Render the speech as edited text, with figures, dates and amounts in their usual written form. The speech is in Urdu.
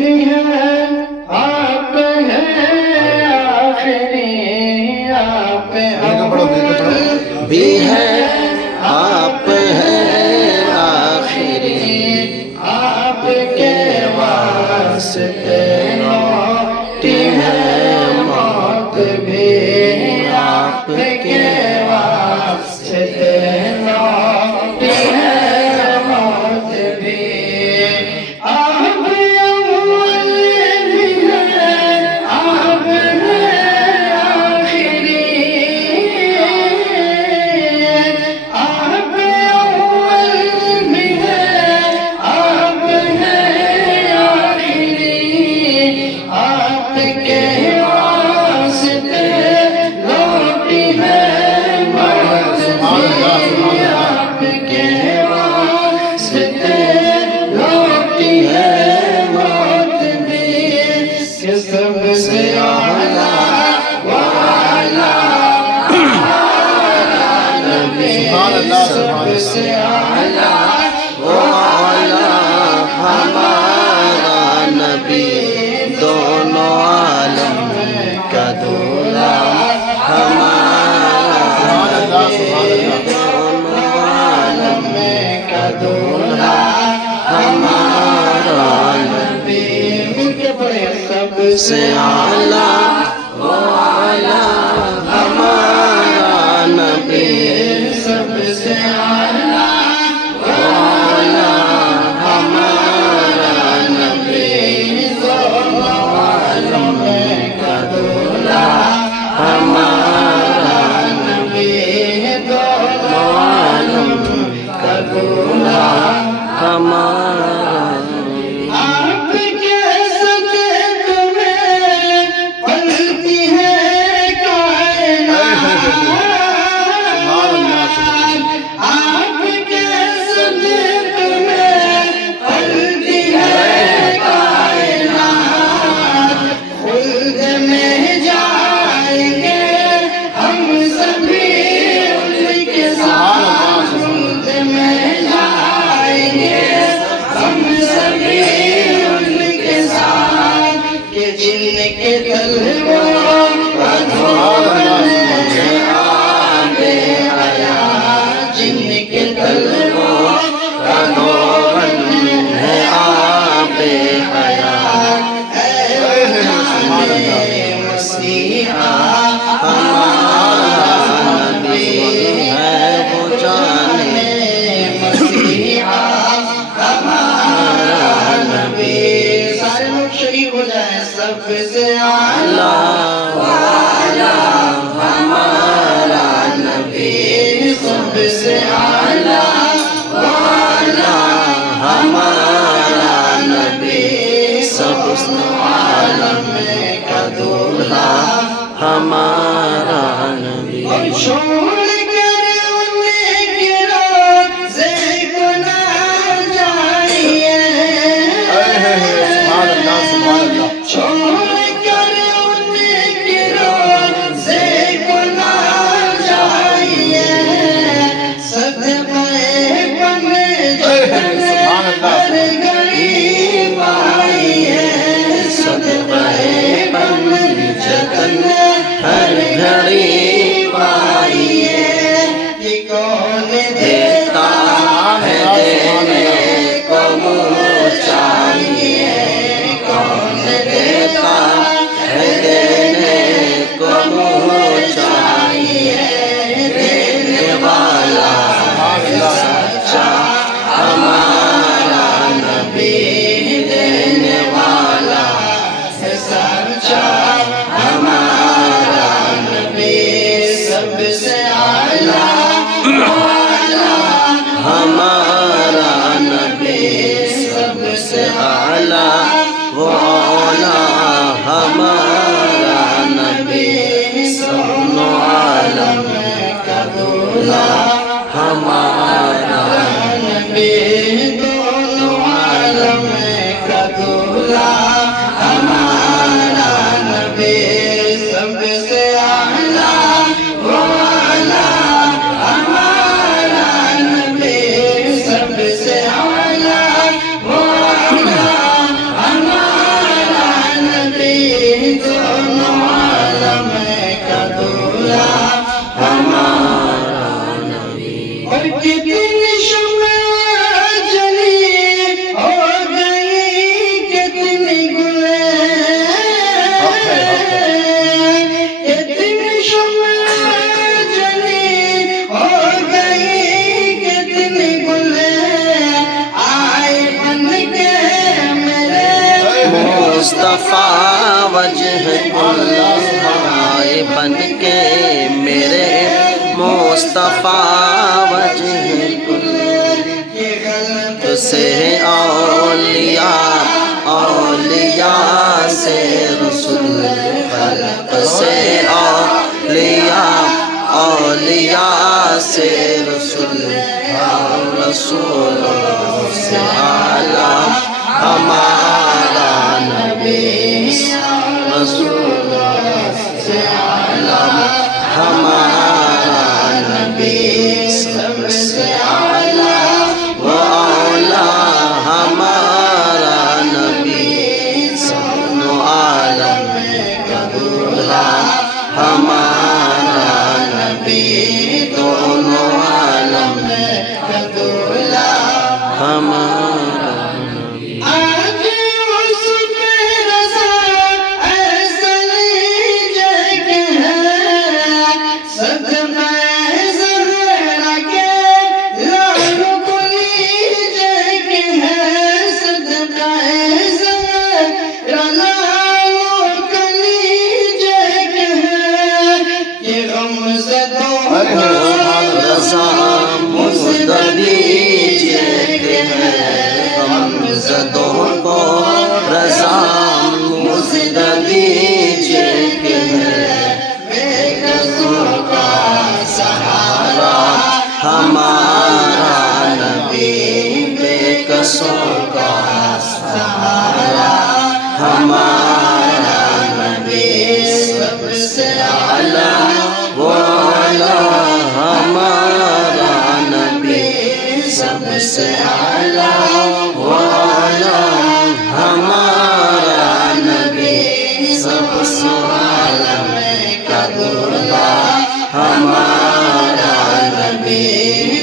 بھی ہیں آپ ہیں آخری، آپ اول بھی ہیں آپ ہیں آخری، آپ کے واسطے لوٹی ہے موت بھی، آپ کے واسطے لوٹی ہے موت بھی، آپ اول بھی ہیں آپ ہیں آخری، آپ اول بھی ہیں آپ ہیں آخری، آپ کے واسطے لوٹی ہے موت بھی، آپ کے واسطے لوٹی ہے موت بھی، کہ سب سے اعلیٰ والا نبی، سب سے اعلیٰ والا ہمارا نبی، دونوں عالم کا دولہا ہمارا نبی، دونوں عالم کا دولہا ہمارا نبی، مل کے پڑھیں سب سے اعلیٰ والا ہمارا نبی، سب سے اعلیٰ والا ہمارا نبی، دونوں عالم کا دولہا ہمارا نبی، دونوں عالم کا دولہا ہمارا نبی، آپ کے صدقے میں پلتی ہے کائنات، آپ کے صدقے میں پلتی ہے کائنات، خلد میں جائیں گے ہم سبھی ان کے ساتھ، خلد میں جائیں گے ہم سبھی ان کے ساتھ، کہ جن کے تلووں کا دھوبن ہے آب حیات، جن کے تلووں کا دھوبن ہے آب حیات، اے جان مسیحا ہمارا نبی ہے، وہ جان مسیحا ہمارا نبی، سارے لوگ شریک ہو جائیں، سب سے اعلیٰ والا ہمارا نبی، سب سے اعلیٰ والا ہمارا نبی، سب عالم کا دولہا ہمارا نبی، اور چھوڑ کر ان کے روضے کو نہ جائیے، چھوڑ کر ان کے روضے کو نہ جائیے، صدقہ پن جتن ہر گھڑی پائیے، صدقہ پن جتن ہر گھڑی پائیے، کہ کون دیتا ہے دینے کو منہ چاہیے، کون دیتا ہے دینے کو منہ چاہیے، دینے والا سچا ہمارا نبی، دینے والا سچا ہمارا نبی، سب سے اعلیٰ والا ہمارا نبی، سب سے اعلیٰ والا ہمارا نبی، دونوں عالم کا دولہا ہمارا نبی، دونوں عالم کا دولہا ہمارا نبی، سب سے اعلیٰ والا ہمارا نبی، سب سے اعلیٰ والا ہمارا مصطفیٰ وجہ کل آئے بن کے میرے مصطفیٰ وجہ کل سے اولیاء اولیاء سے رسول خلق سے اولیاء اولیاء سے رسول رسول سے اعلیٰ ہمارا نبی رسول سے اعلیٰ ہمارا نبی سب سے اعلیٰ و اولا ہمارا نبی سب عالم کا دولہا ہمارا نبی دونوں عالم کا دولہا ہمارا آج اس پہ رضا ایسا لیجے کہ ہے صدقہ زہرا کے لالوں کو لیجے کہ ہے صدقہ زہرا لالوں کو لیجے کہ ہے یہ غم زدوں کو رضا مزد دیجئے کہ ہے غم زدوں کو رضا مزد دیجئے کہ ہے بے کسوں کا سہارا ہمارا نبی بے کسوں کا سہارا ہمارا نبی سب سے اعلیٰ وہ اعلیٰ ہمارا نبی سب سے اعلیٰ وہ اعلیٰ ہمارا نبی سب سے عالم کا دولہا ہمارا نبی